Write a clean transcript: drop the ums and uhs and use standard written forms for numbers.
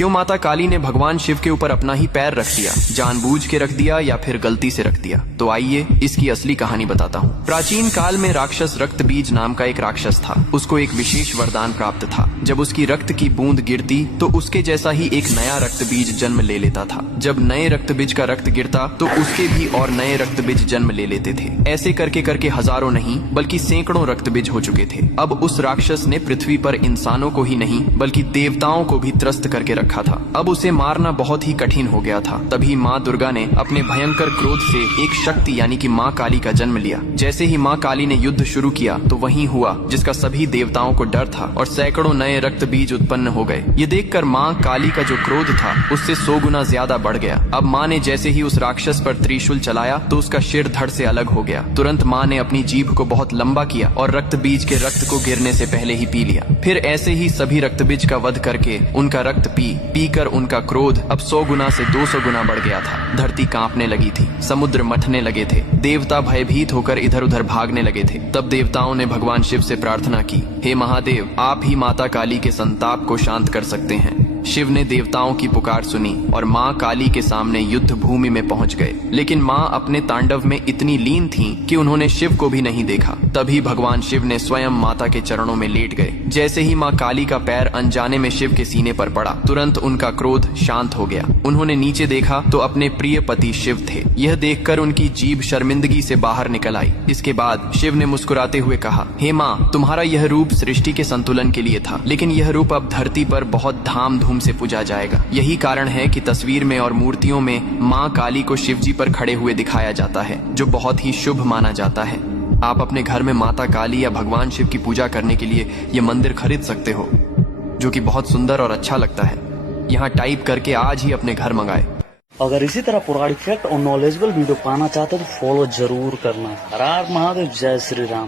क्यों माता काली ने भगवान शिव के ऊपर अपना ही पैर रख दिया? जानबूझ के रख दिया या फिर गलती से रख दिया? तो आइए इसकी असली कहानी बताता हूँ। प्राचीन काल में राक्षस रक्त बीज नाम का एक राक्षस था। उसको एक विशेष वरदान प्राप्त था। जब उसकी रक्त की बूंद गिरती तो उसके जैसा ही एक नया रक्त बीज जन्म ले लेता था। जब नए रक्त बीज का रक्त गिरता तो उसके भी और नए रक्त बीज जन्म ले लेते थे। ऐसे करके करके हजारों नहीं बल्कि सैकड़ों रक्त बीज हो चुके थे। अब उस राक्षस ने पृथ्वी पर इंसानों को ही नहीं बल्कि देवताओं को भी त्रस्त करके रखा था। अब उसे मारना बहुत ही कठिन हो गया था। तभी माँ दुर्गा ने अपने भयंकर क्रोध से एक शक्ति यानी कि माँ काली का जन्म लिया। जैसे ही माँ काली ने युद्ध शुरू किया तो वही हुआ जिसका सभी देवताओं को डर था और सैकड़ों नए रक्त बीज उत्पन्न हो गए। ये देखकर माँ काली का जो क्रोध था उससे 100 गुना ज्यादा बढ़ गया। अब माँ ने जैसे ही उस राक्षस पर त्रिशूल चलाया तो उसका सिर धड़ से अलग हो गया। तुरंत माँ ने अपनी जीभ को बहुत लंबा किया और रक्त बीज के रक्त को गिरने से पहले ही पी लिया। फिर ऐसे ही सभी रक्त बीज का वध करके उनका रक्त पी कर उनका क्रोध अब 100 गुना से 200 गुना बढ़ गया था। धरती कांपने लगी थी, समुद्र मथने लगे थे, देवता भयभीत होकर इधर उधर भागने लगे थे। तब देवताओं ने भगवान शिव से प्रार्थना की, हे महादेव, आप ही माता काली के संताप को शांत कर सकते हैं। शिव ने देवताओं की पुकार सुनी और माँ काली के सामने युद्ध भूमि में पहुंच गए। लेकिन माँ अपने तांडव में इतनी लीन थीं कि उन्होंने शिव को भी नहीं देखा। तभी भगवान शिव ने स्वयं माता के चरणों में लेट गए। जैसे ही माँ काली का पैर अनजाने में शिव के सीने पर पड़ा, तुरंत उनका क्रोध शांत हो गया। उन्होंने नीचे देखा तो अपने प्रिय पति शिव थे। यह देखकर उनकी जीभ शर्मिंदगी से बाहर निकल आई। इसके बाद शिव ने मुस्कुराते हुए कहा, हे माँ, तुम्हारा यह रूप सृष्टि के संतुलन के लिए था, लेकिन यह रूप अब धरती पर बहुत धाम से पूजा जाएगा। यही कारण है कि तस्वीर में और मूर्तियों में माँ काली को शिवजी पर खड़े हुए दिखाया जाता है, जो बहुत ही शुभ माना जाता है। आप अपने घर में माता काली या भगवान शिव की पूजा करने के लिए ये मंदिर खरीद सकते हो, जो कि बहुत सुंदर और अच्छा लगता है। यहाँ टाइप करके आज ही अपने घर मंगाए। अगर इसी तरह पुरानी फैक्ट और नॉलेजेबल वीडियो पाना चाहते हो तो फॉलो जरूर करना। हर हर महादेव, जय श्री राम।